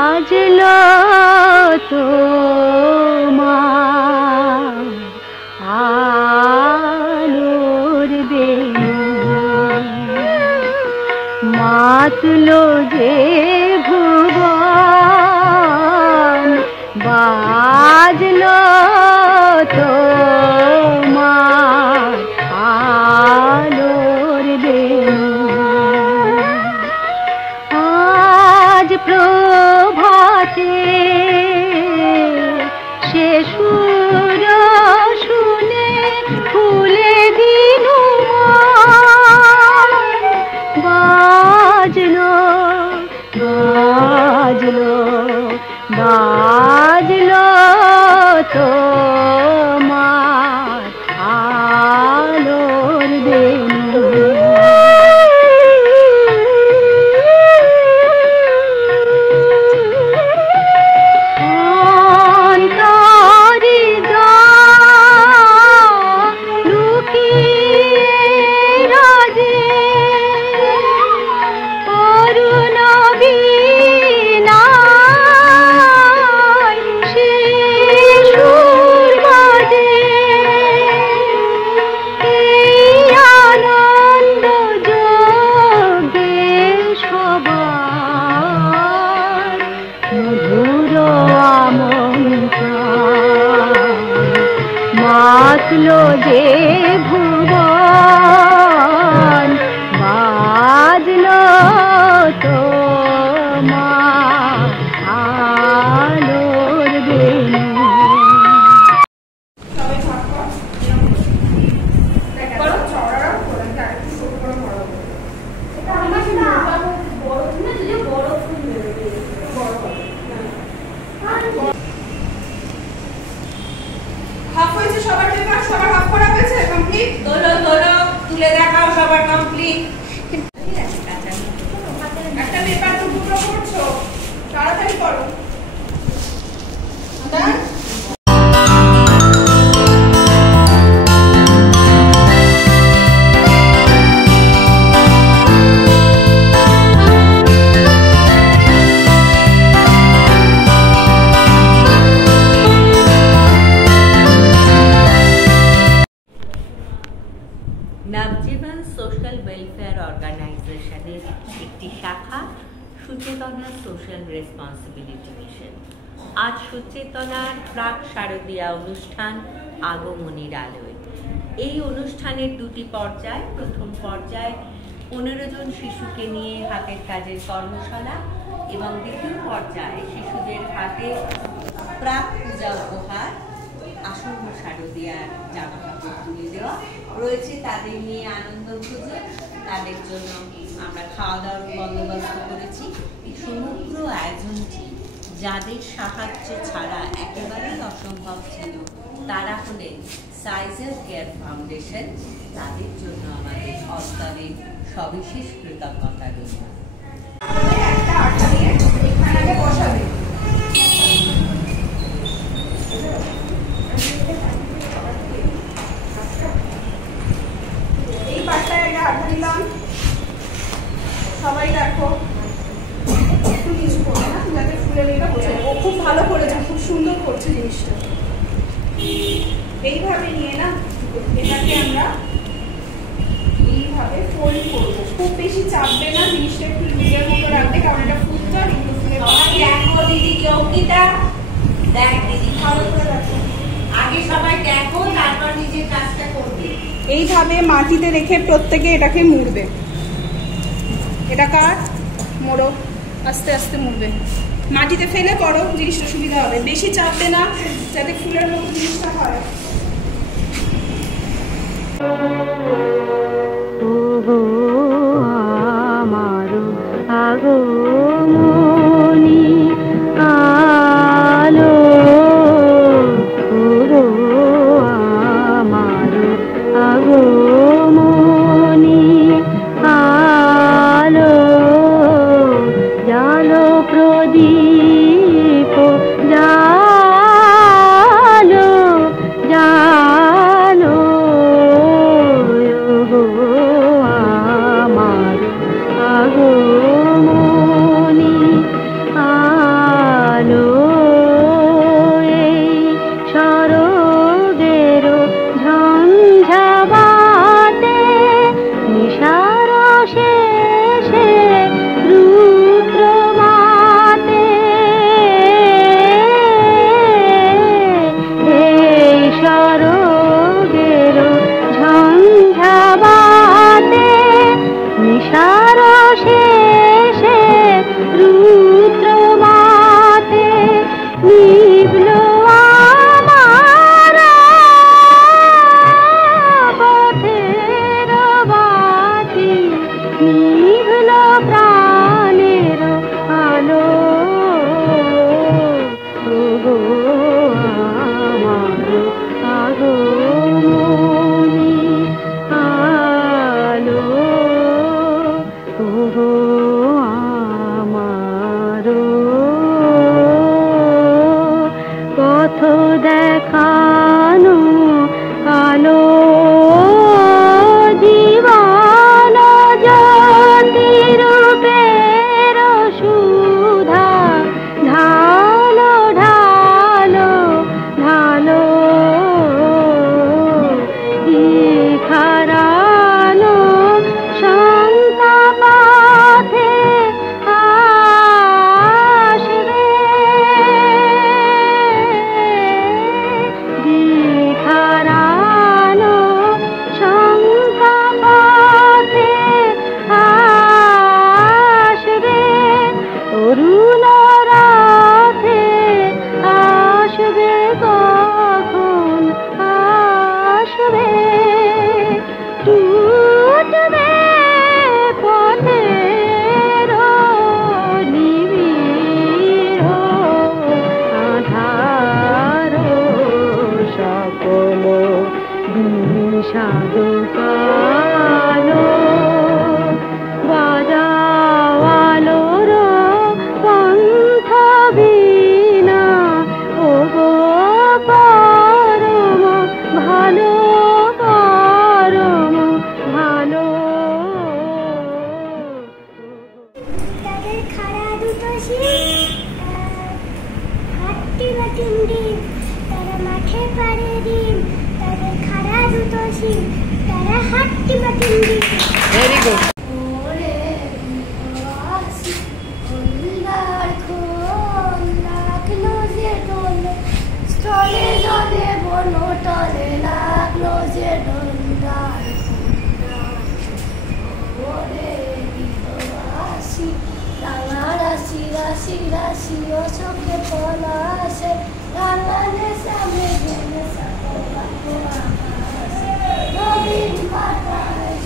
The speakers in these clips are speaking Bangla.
বাজলো তোমার আলোর বেণু, মাতলো যে ভুবন, বাজলো তোমার আলোর বেণু। আজ প্রভাতে সে সুর শুনে ফুলে দিনু বাজলো বাজলো বাজলো তোমার আলোর বেণু। মাতলো যে ভুবন, বাজলো তোমার আলোর বেণু। হাফ হয়েছে সবার পেপার, সবার হাফ করা হয়েছে, কমপ্লিট। তোলো তোলো, তুলে দেখাও সবার কমপ্লিট। একটা পেপার দুটো করছো, তাড়াতাড়ি করো। নবজীবন সোশ্যাল ওয়েলফেয়ার অর্গানাইজেশনের একটি শাখা সুচেতনা সোশ্যাল রেসপন্সিবিলিটি মিশন আজ সুচেতনার প্রাক শারদীয়া অনুষ্ঠান আগমনীর আলোয়। এই অনুষ্ঠানের দুটি পর্যায়। প্রথম পর্যায়ে 15 জন শিশুকে নিয়ে হাতের কাজের কর্মশালা এবং দ্বিতীয় পর্যায়ে শিশুদের হাতে প্রাক পূজা উপহার, আসন্ন শারদীয়ার জামা কাপড় তুলে দেওয়া রয়েছে। তাদের নিয়ে আনন্দ ভোজন, তাদের জন্য আমরা খাওয়া দাওয়ার বন্দোবস্ত করেছি। এই সমগ্র আয়োজনটি যাদের সাহায্য ছাড়া একেবারেই অসম্ভব ছিল তারা হলেন সাইজেল কেয়ার ফাউন্ডেশন। তাদের জন্য আমাদের অন্তরের সবিশেষ কৃতজ্ঞতা রইল। একটা আঠা নিয়ে এখানে বসাবে। এই পাশটায় একটা আঠা দিলাম। সবাই দেখো একটু নিচু করে না, যাতে ফুলের এটা বোঝা যায়। ও খুব ভালো করেছে, খুব সুন্দর করছে জিনিসটা। এইভাবে নিয়ে না এটাকে আমরা এইভাবে ফোল্ড করবো। খুব বেশি চাপবে না, জিনিসটা একটু লুজের মতো রাখবে, কারণ এটা ফুলটা আর একটু ফুলের। দেখো দিদি চৌকিটা দেখ দিদি, ভালো করে রাখো। আগে সবাই দেখো, তারপর নিজের কাজটা করবে। এইভাবে মাটিতে রেখে প্রত্যেকে এটাকে মুড়বে। এটা কাট, মোড়ো, আস্তে আস্তে মুড়বে। মাটিতে ফেলে করো, জিনিসটা সুবিধা হবে। বেশি চাপবে না, যাতে ফুলের মতো জিনিসটা হয়। আমার আগমনী আলো, আমার আগমনী আলো, জালো প্রদীপ জালো জালো, আমার আগমনী ডিম ডিম, তারা মাঠে পাড়ে ডিম, তাদের খাড়া দুটো শিম, তারা হাঁটতে পাটিম ডিম। Very good. ওরে বাসি হলদার খোল লাগলো যে ডোল, স্থলে জলে বন টলে লাগলো যে ডোলদার খোল। ওরে বাসি রাঙা রাশি রাশি রাশি ও চোখে পলাশে, রাঙানে সামনে গেলে সাপোলা আকাশে, নবীন পাতায়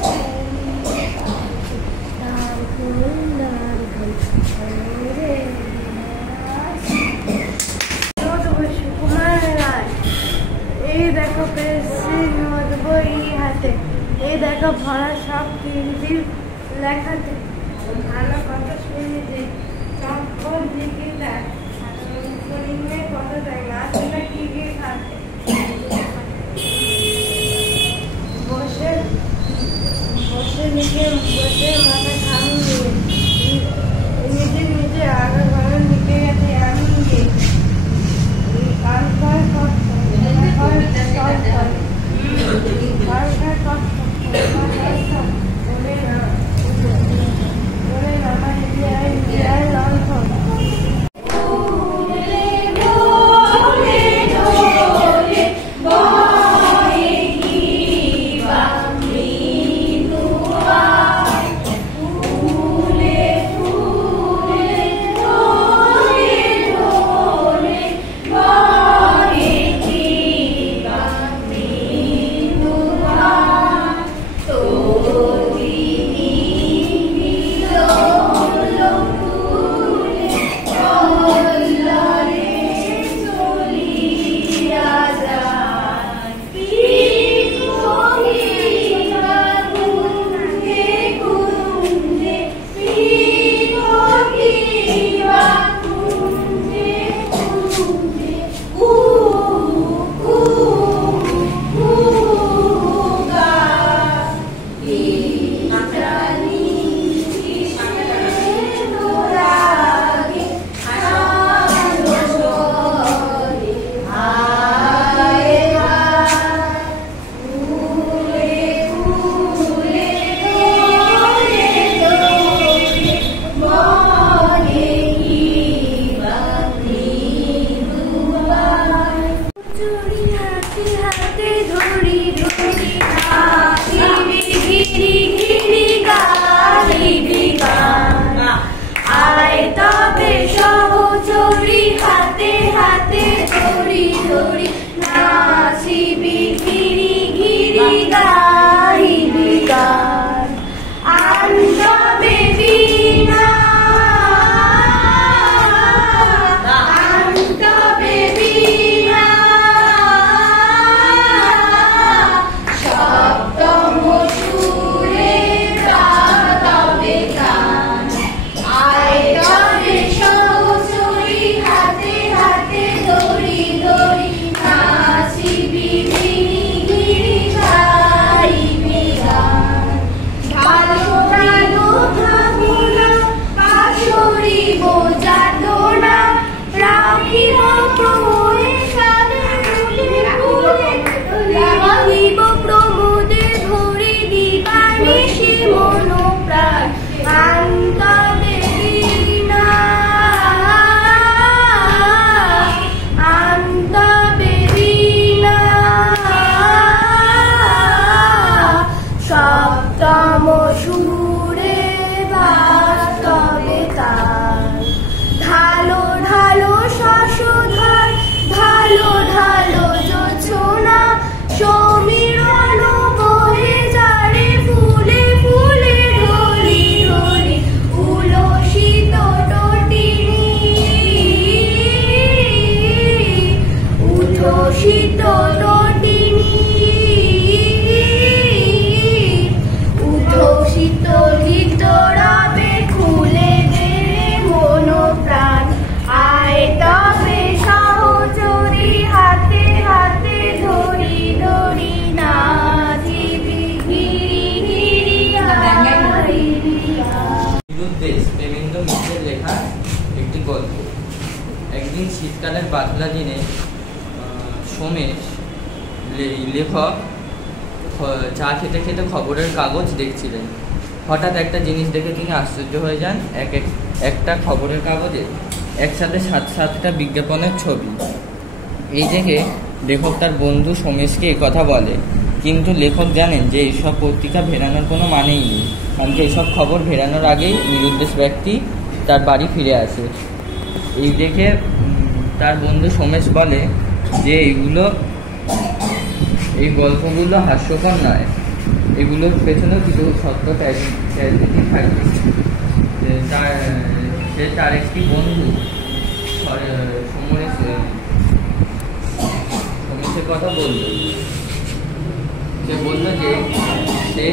এই দেখো পেন্সিল নোট বই হাতে, এই দেখো ভরা সব তিনটি লেখাতে, ভালো কথা শুনিতে চম্পর দিকে দেয়, কত দেয় না শুনে কি গিয়ে খাতে, বসে বসে নিজে বসে মাথা ঘাম নিয়ে নিজে নিজে আগে ঘরে নিতে গেছে আমি নিজে একদিন শীতকালের বাদলা দিনে সোমেশ লেখক চা খেতে খেতে খবরের কাগজ দেখছিলেন। হঠাৎ একটা জিনিস দেখে তিনি আশ্চর্য হয়ে যান। একটা খবরের কাগজে একসাথে 7-7টা বিজ্ঞাপনের ছবি। এই দেখে লেখক তার বন্ধু সোমেশকে কথা বলে, কিন্তু লেখক জানেন যে এইসব পত্রিকা ভেড়ানোর কোনো মানেই নেই, কারণ এইসব খবর ভেড়ানোর আগেই নিরুদ্দেশ ব্যক্তি তার বাড়ি ফিরে আসে। এই দেখে তার বন্ধু সোমেশ বলে যে এই গল্পগুলো হাস্যকর নয়, এগুলোর পেছনেও কিছু সত্য ট্র্যাজেডি থাকে। তার একটি বন্ধু সোমেশের কথা বলল। সে বলল যে সে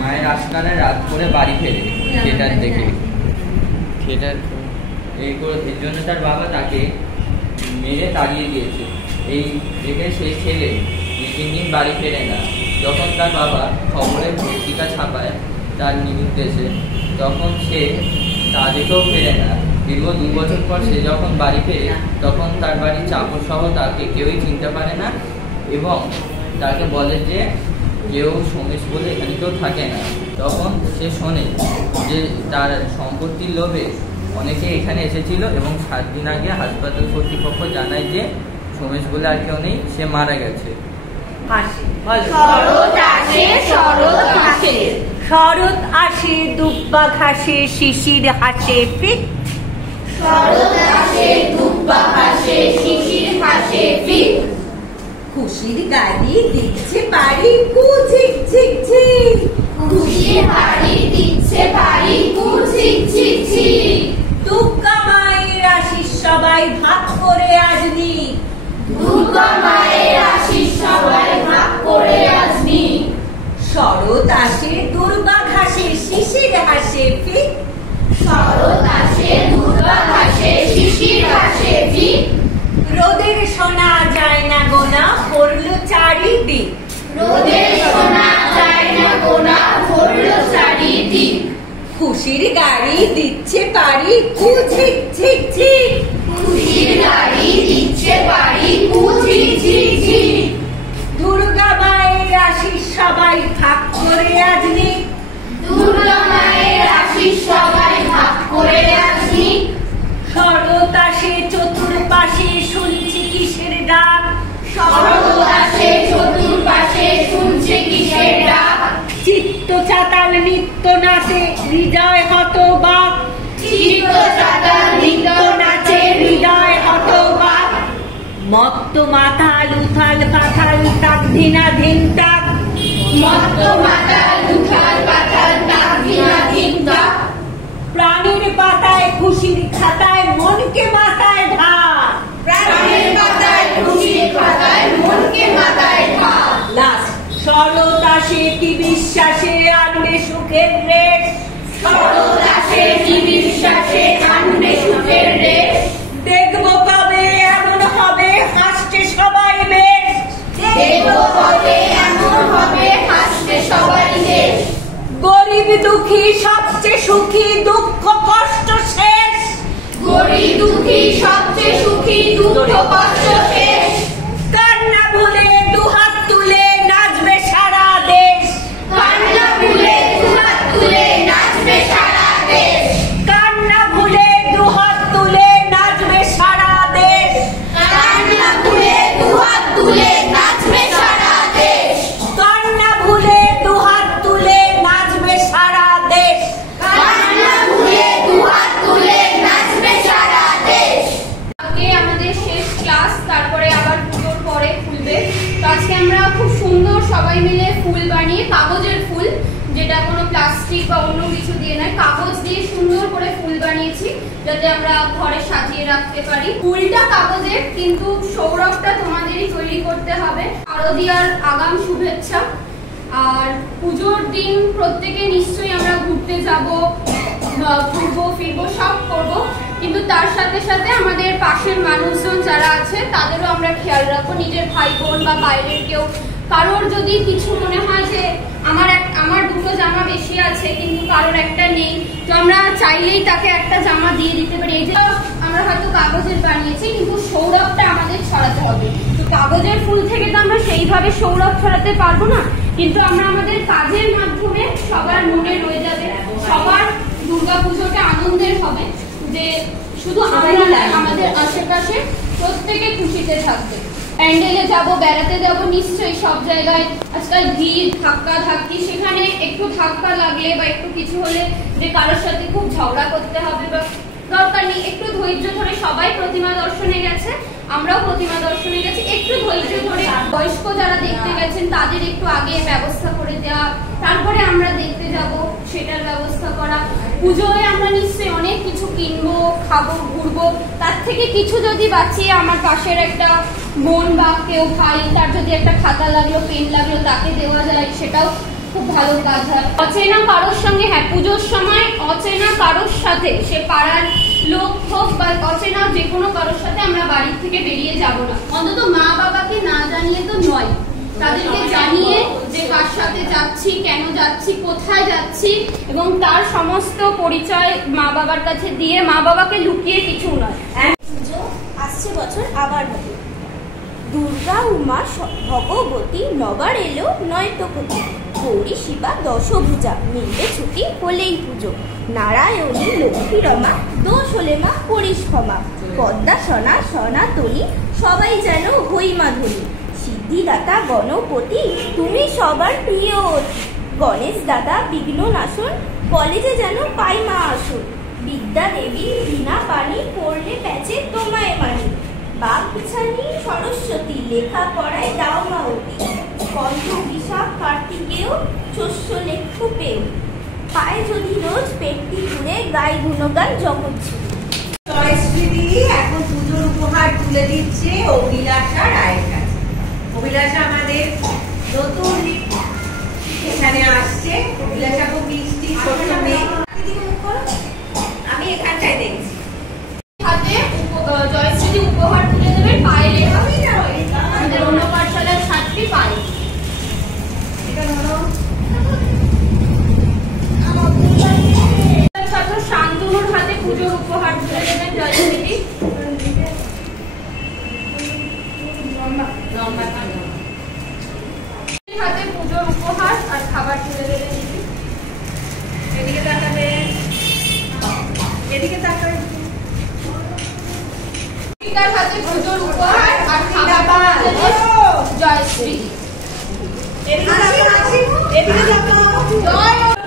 মায়ের আজকালে রাত করে বাড়ি ফেরে থিয়েটার দেখে। এর জন্য তার বাবা তাকে মেরে তাড়িয়ে দিয়েছে। এই দেখে সেই ছেলে 2-3 দিন বাড়ি ফেরে না। যখন তার বাবা খবরের পত্রিকা ছাপায় তার নিরুদ্দেশে, তখন সে তা দেখেও ফেরে না। দীর্ঘ 2 বছর পর সে যখন বাড়ি ফেরে, তখন তার বাড়ির চাকর সহ তাকে কেউই চিনতে পারে না এবং তাকে বলে যে কেউ সোমেশ বলে এখানে কেউ থাকে না। তখন সে শোনে যে তার সম্পত্তির লোভে অনেকে এখানে এসেছিল এবং 7 দিন আগে হাসপাতাল কর্তৃপক্ষ জানায় যে সোমেশ বলে আর কেউ নেই, সে মারা গেছে। শরৎ আসে দুব্বা ঘাসে শিশির হাসে ফিক। খুশির গাড়ি দিচ্ছে বাড়ি কুঝিক ঝিক ঝিক। দুর্গা মায়ের আশিস সবাই ভাগ করে আজনি। শরৎ আসে দুর্বা ঘাসে শিশির হাসে ফিক। রোদের শোনা যায় না গোনা পড়লো চারিদিক। খুশির গাড়ি দিচ্ছে বাড়ি কুঝিক ঝিক ঝিক। দুর্গা মায়ের আশিস সবাই ভাগ করে আজনি। শরৎ আসে চতুর্পাশে শুনছি কিসের ডাক। চিত্ত চাতাল নিত্য নাচে হৃদয় হতবাক। মত্ত মাতাল উথাল পাথাল তাক ধিনাধীন তাক। প্রাণীর পাতায় খুশির খাতায় মনকে মাথায় ঢাক। শরৎ আসে কি বিশ্বাসে আনবে সুখের রেশ। দেখবো কবে এমন হবে হাসছে সবাই বেশ। গরিব দুঃখী সবচেয়ে সুখী দুঃখ কষ্ট শেষ। কান্না ভুলে দুহাত তুলে নাচবে সারা দেশ। কান্না ভুলে দুহাত তুলে নাচবে সারা দেশ। আমাদের শেষ ক্লাস, তারপরে আবার পুজোর পরে খুলবে। তো আজকে আমরা খুব সুন্দর সবাই মিলে ফুল বানিয়ে, কাগজের ফুল, যেটা কোনো প্লাস্টিক বা অন্য কিছু দিয়ে নয়, কাগজ দিয়ে সুন্দর করে ফুল বানিয়েছি যাতে আমরা ঘরে সাজিয়ে রাখতে পারি। ফুলটা কাগজের, কিন্তু সৌরভটা তোমাদেরই তৈরি করতে হবে। শারদীয়ার আগাম শুভেচ্ছা। আর পুজোর দিন প্রত্যেকে নিশ্চয়ই আমরা ঘুরতে যাব, ঘুরবো ফিরবো সব করবো, কিন্তু তার সাথে সাথে আমাদের পাশের মানুষজন যারা আছে তাদেরও আমরা খেয়াল রাখবো। নিজের ভাই বোন বা বাইরের কেউ, কারোর যদি কিছু মনে হয় যে আমার 2টো জামা বেশি আছে কিন্তু কারোর একটা নেই, তো আমরা চাইলেই তাকে একটা জামা দিয়ে দিতে পারি। এই যে আমরা হয়তো কাগজের কিন্তু সৌরভটা আমাদের ছড়াতে হবে। তো কাগজের ফুল থেকে তো আমরা সেইভাবে সৌরভ ছড়াতে পারবো না, কিন্তু আমরা আমাদের কাজের মাধ্যমে সবার মনে রয়ে যাবে, সবার দুর্গাপুজোটা আনন্দের হবে, যে শুধু আমরা না, আমাদের আশেপাশে প্রত্যেকে খুশিতে থাকবে। প্যান্ডেলে যাব, বেড়াতে যাব, নিশ্চয়ই সব জায়গায় আজকাল ভিড়, ধাক্কা ধাক্কি, সেখানে একটু ধাক্কা লাগলে বা একটু কিছু হলে যে কারোর সাথে খুব ঝগড়া করতে হবে বা দরকার নেই, একটু ধৈর্য ধরে, সবাই প্রতিমা দর্শনে গেছে, আমরাও প্রতিমা দর্শনে গেছি, একটু ধৈর্য ধরে বয়স্ক যারা দেখতে গেছেন তাদের একটু আগে ব্যবস্থা করে দেওয়া, তারপরে আমরা দেখতে যাব সেটার ব্যবস্থা করা। পুজোয় আমরা নিশ্চয়ই অনেক কিছু কিনবো, খাবো, ঘুরবো, তার থেকে কিছু যদি বাঁচিয়ে আমার পাশের একটা বোন বা কেউ ভাই, তার যদি একটা খাতা লাগলো, পেন লাগলো, তাকে দেওয়া যায়, সেটাও খুব ভালো কাজ হয়। অচেনা কারোর সঙ্গে, হ্যাঁ পুজোর সময় অচেনা কারোর সাথে, সে পাড়ার লোক হোক বা অচেনা যে কোনো কারোর সাথে আমরা বাড়ির থেকে বেরিয়ে যাব না, অন্তত মা বাবাকে না জানিয়ে তো নয়, তাদেরকে জানিয়ে যে কার সাথে যাচ্ছি, কেন যাচ্ছি, কোথায় যাচ্ছি, এবং তার সমস্ত পরিচয় মা বাবার কাছে দিয়ে, মা বাবাকে লুকিয়ে কিছু নয়। পুজো আসছে বছর আবার হবে, দুর্গা উমা ভগবতী নবার এলো নয়তো কোটি, গৌরী শিবা দশভুজা মিলবে ছুটি হলেই পুজো, নারায়ণী লক্ষ্মী রমা দোষ হলে মা করিস ক্ষমা, পদ্মা সনা সনাতনী সবাই যেন হই মাধুরী, সিদ্ধিদাতা গণপতি তুমি সবার প্রিয় অতি, গণেশ দাদা বিঘ্ন নাশন কলেজে যেন পাই মা আসুন, বিদ্যা দেবী বিনা পানি পড়লে প্যাচে তোমায় মানি, বাঘ পিছানি সরস্বতী লেখা পড়ায় দাও মা অতি, কণ্ঠ বিশাখ কার্তিকেয় শস্য লেখ্য পেও, পায়ে যদি রোজ পেটটি ঘুরে গাই গুণগান জগৎ ছুটে। জয়শ্রী এখন পুজোর উপহার তুলে দিচ্ছে অভিলাষা রায়ের কাছে। অভিলাষা আমাদের নতুন এখানে আসছে। অভিলাষা খুব মিষ্টি ছোট মেয়ে, আমি এখানটায় দেখছি। হাতে জয়শ্রী উপহার তুলে দেবে, পায়ে লেখা আমাদের অন্য পাঠশালার ছাত্রী পায়ে। ছাত্র শান্তনুর হাতে পুজোর উপহার তুলে দেবেন জয়শ্রী। হাতে পুজোর উপহার আর খাবার তুলে দেবেন দিদি। এদিকে তাকাবে, এদিকে তাকাবে। পিতার হাতে পুজোর উপহার আর খাবার তুলে দেবেন জয়শ্রী।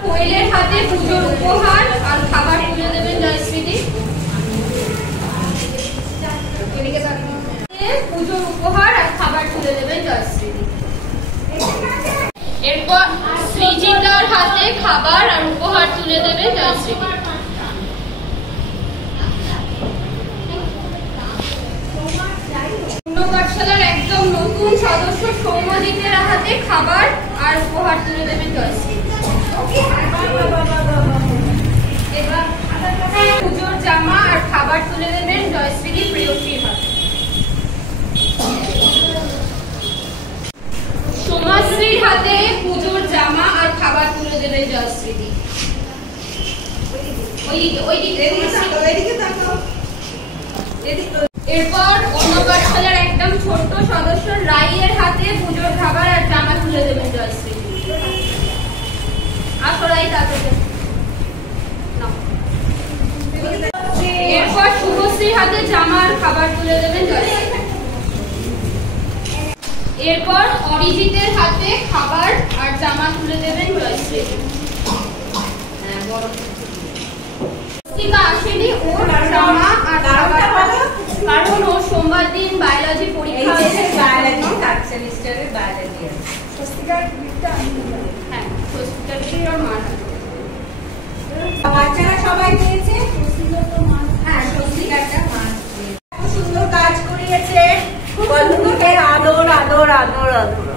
কোয়েলের হাতে পুজোর উপহার আর খাবার তুলে দেবেন জয়শ্রীদি। পুজোর উপহার আর খাবার তুলে দেবেন জয়শ্রীদি। এরপর সৃজিতার হাতে খাবার আর উপহার তুলে দেবেন জয়শ্রীদি। পাঠশালার একদম নতুন সদস্য সৌম্যজিতের হাতে খাবার আর উপহার তুলে দেবেন জয়শ্রী। এবার পুজোর জামা আর খাবার তুলে দেবেন জয়শ্রী প্রিয়শ্রীর হাতে। সোমাশ্রীর হাতে পুজোর জামা আর খাবার তুলে দেবেন জয়শ্রী। এরপর অন্য পাঠশালার একদম ছোট্ট সদস্য রাইয়ের হাতে পুজোর খাবার আর জামা তুলে দেবেন জয়শ্রী। আসো রাই তাড়াতাড়ি। এরপর শুভশ্রীর হাতে জামা আর খাবার তুলে দেবেন জয়শ্রী। এরপর অরিজিতের হাতে খাবার আর জামা তুলে দেবেন জয়শ্রী। আসেনি, ওর জামা আর খাবার, কারণ ও সোমবার দিন বায়োলজি পরীক্ষা আছে। বাচ্চারা সবাই পেয়েছে। হ্যাঁ, স্বস্তিকারটা মা সুন্দর কাজ করিয়েছে। বন্ধুকে আদর আদর আদর আদর।